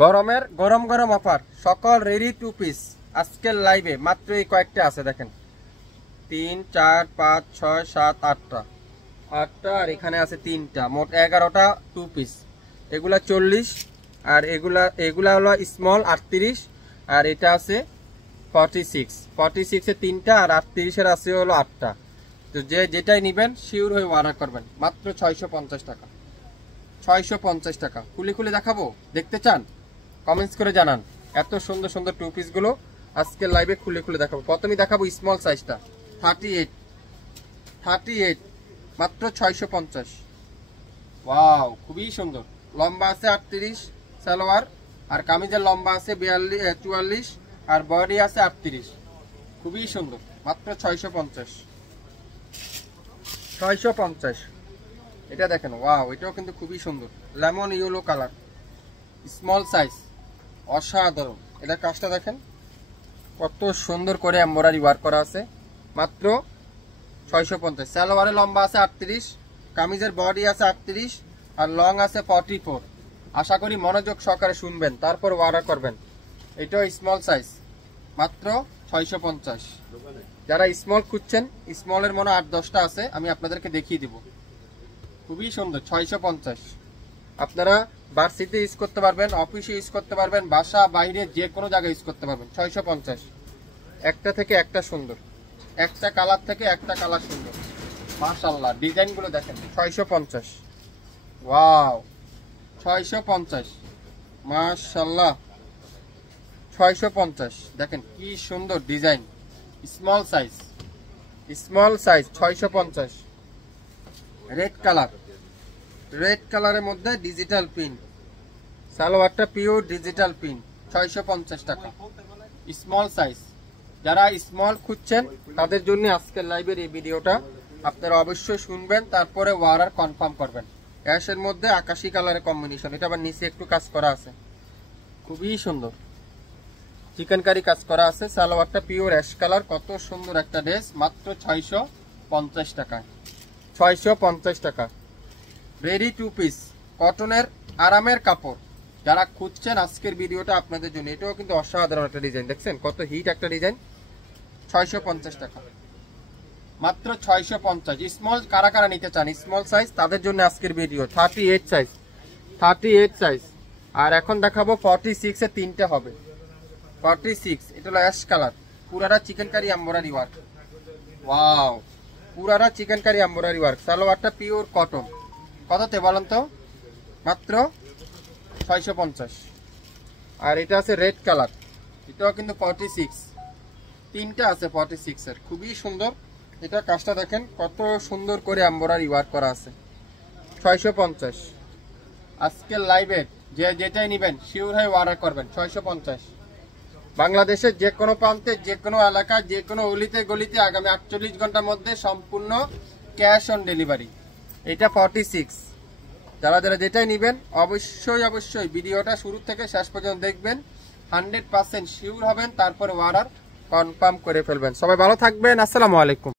গরমের গরম গরম অফার, সকল রেডি টু পিস আজকের লাইভে মাত্র এই কয়েকটা আছে। দেখেন 3 4 5 6 7 8টা আর এখানে আছে 3টা, মোট 11টা টু পিস। এগুলা 40 আর এগুলা হলো স্মল 38 আর এটা আছে 46 এর 3টা আর 38 এর আছে হলো 8টা। তো যেটাই নেবেন শিওর হয়ে অর্ডার করবেন। মাত্র 650 টাকা, 650 টাকা। খুলে দেখাবো, দেখতে চান কমেন্টস করে জানান। এত সুন্দর সুন্দর টু পিস গুলো আজকে লাইভে খুলে দেখাবো। প্রথমে দেখাবো স্মল সাইজটা 38 মাত্র 650। ওয়াও, খুবই সুন্দর। লম্বা আছে 38 সালোয়ার, আর কামিজের লম্বা আছে 44 আর বডি আছে 38। খুবই সুন্দর, মাত্র 650। এটা দেখেন, ওয়াও, এটাও কিন্তু খুবই সুন্দর। Lemon yellow colour, small size, অসাধারণ। এটা কাজটা দেখেন কত সুন্দর করে এমব্রয়ডারি ওয়ার্ক করা আছে। মাত্র 650। সালোয়ারে লম্বা আছে 38, কামিজের বডি আছে 38 আর লং আছে 44। আশা করি মনোযোগ সহকারে শুনবেন, তারপর অর্ডার করবেন। এটাও স্মল সাইজ, মাত্র 650। যারা স্মল খুঁজছেন, স্মলের মনে 8-10টা আছে, আমি আপনাদেরকে দেখিয়ে দিব। খুবই সুন্দর, 650। আপনারা ভার্সিটিতে ইউজ করতে পারবেন, অফিসে ইউজ করতে পারবেন, বাসা বাইরে যে কোনো জায়গায় ইউজ করতে পারবেন। 650। একটা থেকে একটা সুন্দর, একটা কালার থেকে একটা কালার সুন্দর। মাশাআল্লাহ, ডিজাইনগুলো দেখেন। 650। ওয়াও, 650। মাশাআল্লাহ, 650। দেখেন কি সুন্দর ডিজাইন। Small size 650। রেড কালারের মধ্যে ডিজিটাল প্রিন্ট, সালোয়ারটা পিওর ডিজিটাল প্রিন্ট। 650 টাকা, স্মল সাইজ। যারা স্মল খুঁজছেন তাদের জন্য আজকের লাইভের এই ভিডিওটা। আপনারা অবশ্যই শুনবেন, তারপরে অর্ডার কনফার্ম করবেন। অ্যাশের মধ্যে আকাশি কালারের কম্বিনেশন, এটা আবার নিচে একটু কাজ করা আছে, খুবই সুন্দর। চিকেনকারি কাজ করা আছে, সালোয়ারটা পিওর অ্যাশ কালার। কত সুন্দর একটা ড্রেস, মাত্র 650 টাকায়। 650 টাকা। রেডি টু পিস, কটনের আরামের কাপড়। যারা খুঁজছেন আজকের ভিডিওটা আপনাদের জন্য। এটাও কিন্তু অসাধারণ একটা ডিজাইন, দেখছেন কত হিট একটা ডিজাইন। 650 টাকা, মাত্র 650। স্মল কারা নিতে চান স্মল সাইজ, তাদের জন্য আজকের ভিডিও। 38 সাইজ। আর এখন দেখাবো 46 এর 3টে হবে। 46, এটা হলো অ্যাশ কালার, পুরাটা চিকেনকারি এমব্রয়ডারি ওয়ার্ক। ওয়াও, পুরাটা চিকেনকারি এমব্রয়ডারি ওয়ার্ক। সালোয়ারটা পিওর কটন। কততে বলেন তো? মাত্র 650। আর এটা আছে রেড কালার, এটাও কিন্তু 46। 3টা আছে 46 এর, খুবই সুন্দর। এটা কাজটা দেখেন কত সুন্দর করে এমব্রয়ডারি ওয়ার্ক করা আছে। 650। আজকের লাইভে যেটাই নেবেন শিওর হয়ে অর্ডার করবেন। 650। বাংলাদেশের যে কোনো প্রান্তে, যে কোনো এলাকায়, যে কোনো অলিতে গলিতে আগামী 48 ঘন্টার মধ্যে সম্পূর্ণ ক্যাশ অন ডেলিভারি। এটা 46। যারা যেটাই নেবেন অবশ্যই ভিডিওটা শুরু থেকে শেষ পর্যন্ত দেখবেন। 100% শিওর হবেন, তারপরে অর্ডার কনফার্ম করে ফেলবেন। সবাই ভালো থাকবেন, আসসালামু আলাইকুম।